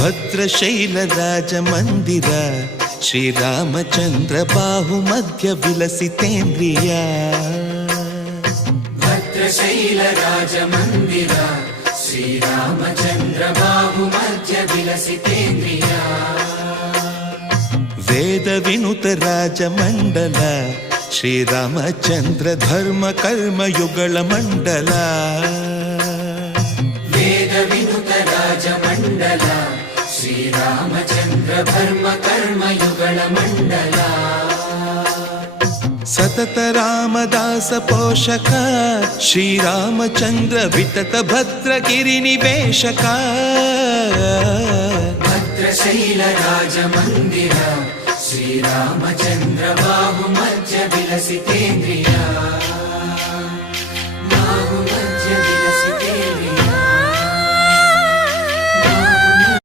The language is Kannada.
ಭದ್ರಶೈಲ ರಾಜ ಮಂದಿರ ಶ್ರೀರಾಮಚಂದ್ರ ಬಾಹು ಮಧ್ಯ ವಿಲಸಿತೇಂದ್ರಿಯ. ಭದ್ರಶೈಲ ರಾಜ ಮಂದಿರ ಶ್ರೀರಾಮಚಂದ್ರ ಬಾಹು ಮಧ್ಯ ವಿಲಸಿತೇಂದ್ರಿಯ. ವೇದ ವಿನುತ ರಾಜ ಮಂಡಲ ಶ್ರೀರಾಮಚಂದ್ರ ಧರ್ಮ ಕರ್ಮ ಯುಗಳ ಮಂಡಲ. ವೇದ ವಿನುತ ರಾಜ ಮಂಡಲ ಶ್ರೀರಾಮಚಂದ್ರ ಧರ್ಮ ಕರ್ಮ ಯುಗಳ ಮಂಡಲ. ಸತತ ರಾಮದಾಸ ಪೋಷಕ ಶ್ರೀರಾಮಚಂದ್ರ ವಿತತ ಭದ್ರಗಿರಿ ನಿವೇಶಕ. ಭದ್ರಶೈಲ ರಾಜ ಮಂದಿರ ಶ್ರೀರಾಮಚಂದ್ರ ಬಾಹು ಮಧ್ಯ ವಿಲಸಿತೇಂದ್ರಿಯ. ಬಾಹು ಮಧ್ಯ ವಿಲಸಿತೇಂದ್ರಿಯ.